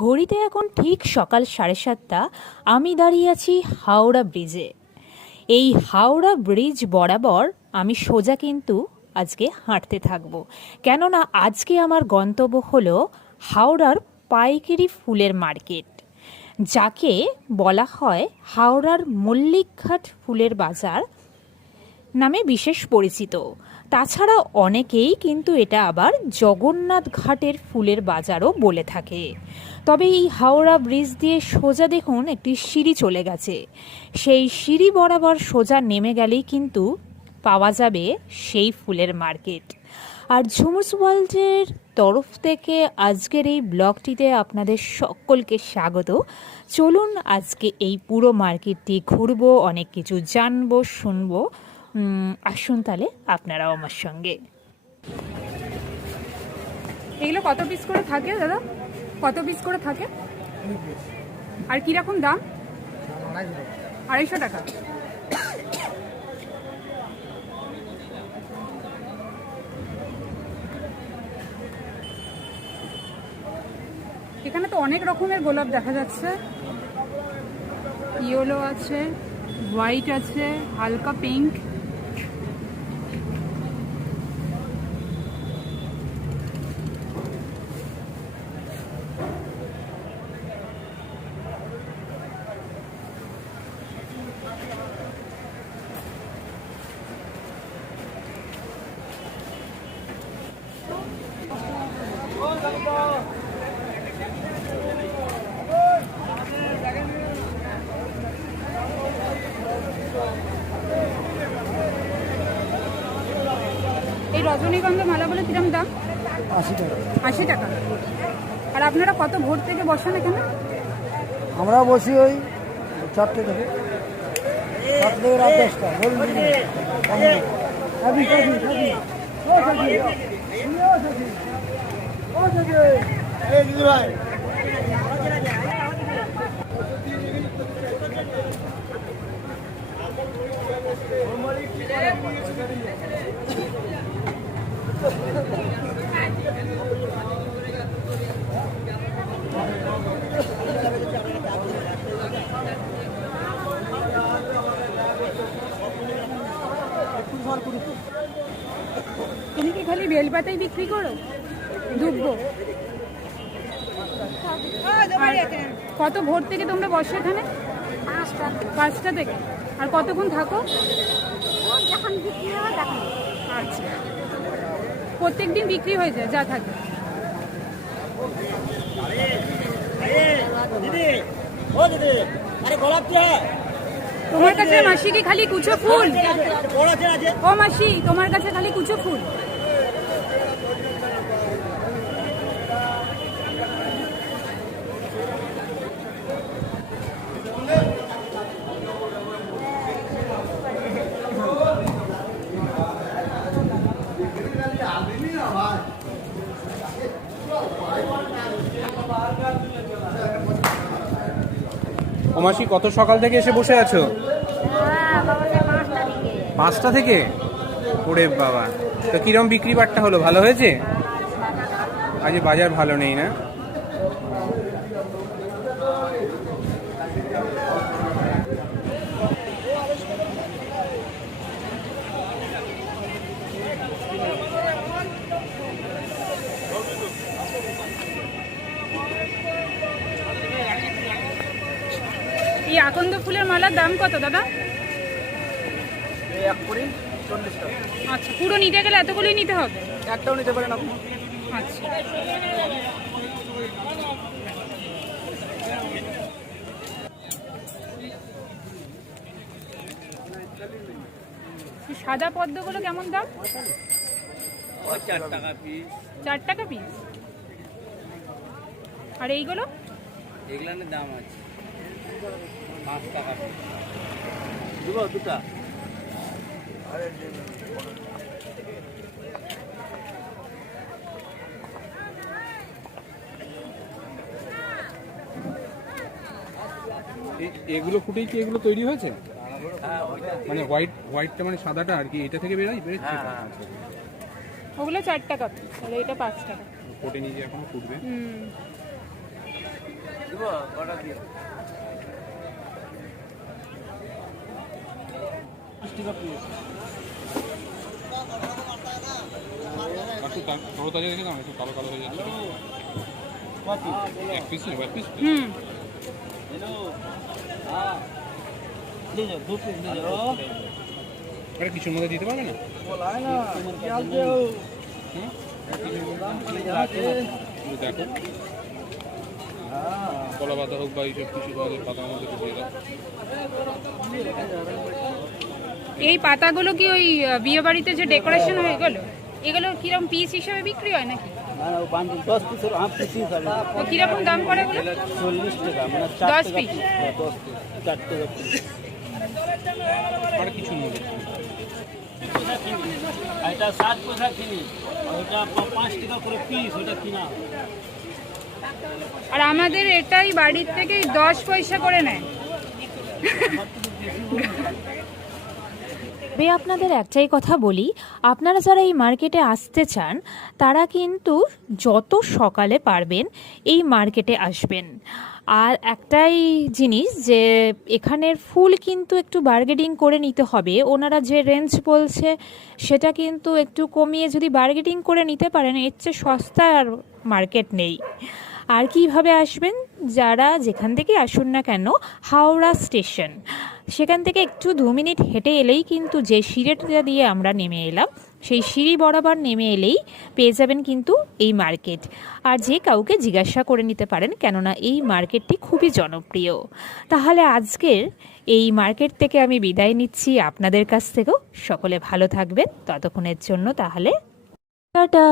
ঘড়িতে এখন ঠিক সকাল সাড়ে সাতটা, আমি দাঁড়িয়ে আছি হাওড়া ব্রিজে। এই হাওড়া ব্রিজ বরাবর আমি সোজা কিন্তু আজকে হাঁটতে থাকব। কেননা আজকে আমার গন্তব্য হলো হাওড়ার পাইকারি ফুলের মার্কেট, যাকে বলা হয় হাওড়ার মল্লিকঘাট ফুলের বাজার নামে বিশেষ পরিচিত। তাছাড়া অনেকেই কিন্তু এটা আবার জগন্নাথ ঘাটের ফুলের বাজারও বলে থাকে। তবে এই হাওড়া ব্রিজ দিয়ে সোজা দেখুন একটি সিঁড়ি চলে গেছে। সেই সিঁড়ি বরাবর সোজা নেমে গেলেই কিন্তু পাওয়া যাবে সেই ফুলের মার্কেট। আর ঝুমুস ওয়ার্ল্ডের তরফ থেকে আজকের এই ব্লগটিতে আপনাদের সকলকে স্বাগত। চলুন আজকে এই পুরো মার্কেটটি ঘুরবো, অনেক কিছু জানব, শুনব। আসুন তাহলে, আপনারাও আমার সঙ্গে। এগুলো কত পিস করে থাকে দাদা? কত পিস করে থাকে? আর কীরকম দাম? আড়াইশো টাকা। এখানে তো অনেক রকমের গোলাপ দেখা যাচ্ছে। ইয়েলো আছে, হোয়াইট আছে, হালকা পিঙ্ক। এই রজনীগন্ধা মালা বলে কিরম দাম আশি টাকা আশি টাকা আর আপনারা কত ভোর থেকে বসেন এখানে আমরা বসি ওই চারটে থেকে চারটে রাত দশটা হ্যাপি হ্যাপি তুমি কি খালি বেলপাতাই বিক্রি করো? কত ভোর থেকে তোমরা বসো এখানে পাঁচটা থেকে আর কতক্ষণ থাকো আচ্ছা প্রত্যেক দিন বিক্রি হয়ে যায় যা থাকে হয় তোমার কাছে মাসি কি খালি কুচো ফুল ও মাসি তোমার কাছে খালি কুচো ফুল ও মাসি, কত সকাল থেকে এসে বসে আছো? পাঁচটা থেকে? ওরে বাবা। তো কিরম বিক্রি বাট্টা হলো? ভালো হয়েছে? আজ বাজার ভালো নেই না? এই আকন্দ ফুলের মালার দাম কত দাদা? আচ্ছা পুরো নিতে গেলে এতগুলোই নিতে হবে? একটাও নিতে পারেন আপনি। আচ্ছা। সাদা পদ্মগুলো কেমন দাম? চার টাকা পিস আর এইগুলো? এগুলানের দাম আছে। পাঁচ টাকা পিস দুটা এ- এগুলো ফুটেই কি এগুলো তৈরি হয়েছে? হ্যাঁ মানে হোয়াইট হোয়াইটটা মানে সাদাটা আর কি এটা থেকে বেরোয় বেরোচ্ছে? হ্যাঁ। হ্যাঁ ওগুলো চার টাকা আর এটা পাঁচ টাকা। ফোটে নিয়ে যে এখনও ফুটবে। হুম দিব অর্ডার দিয়ে একটু কালো কালো হয়ে যাচ্ছে। এক পিস এক পিস হুম। মধ্যে দিতে পারে না? কলা পাতা হোক বা এইসব কিছু পাতা মধ্যে দিয়ে দাও। এই পাতাগুলো কি ওই বিয়ে বাড়িতে যে ডেকোরেশন হয়ে গেল এগুলো কীরকম পিস হিসেবে বিক্রি হয় নাকি? দশ পিস পিস কীরকম দাম করে মানে দশ পিস? পিস হ্যাঁ, দশ পিস চার টাকা পিস আর এটা ষাট পয়সা কিনি ওটা পাঁচ টাকা করে পিস ওটা কিনা। আর আমাদের এটাই বাড়ির থেকে দশ পয়সা করে নেয়। তবে আপনাদের একটাই কথা বলি, আপনারা যারা এই মার্কেটে আসতে চান, তারা কিন্তু যত সকালে পারবেন এই মার্কেটে আসবেন। আর একটাই জিনিস যে, এখানের ফুল কিন্তু একটু বার্গেটিং করে নিতে হবে। ওনারা যে রেঞ্জ বলছে, সেটা কিন্তু একটু কমিয়ে যদি বার্গেটিং করে নিতে পারেন, এর চেয়ে সস্তা আর মার্কেট নেই। আর কীভাবে আসবেন? যারা যেখান থেকে আসুন না কেন, হাওড়া স্টেশন সেখান থেকে একটু দু মিনিট হেঁটে এলেই কিন্তু যে সিঁড়িটা দিয়ে আমরা নেমে এলাম, সেই সিঁড়ি বরাবর নেমে এলেই পেয়ে যাবেন কিন্তু এই মার্কেট। আর যে কাউকে জিজ্ঞাসা করে নিতে পারেন, কেননা এই মার্কেটটি খুবই জনপ্রিয়। তাহলে আজকের এই মার্কেট থেকে আমি বিদায় নিচ্ছি। আপনাদের কাছ থেকেও সকলে ভালো থাকবেন। ততক্ষণের জন্য তাহলে টাটা!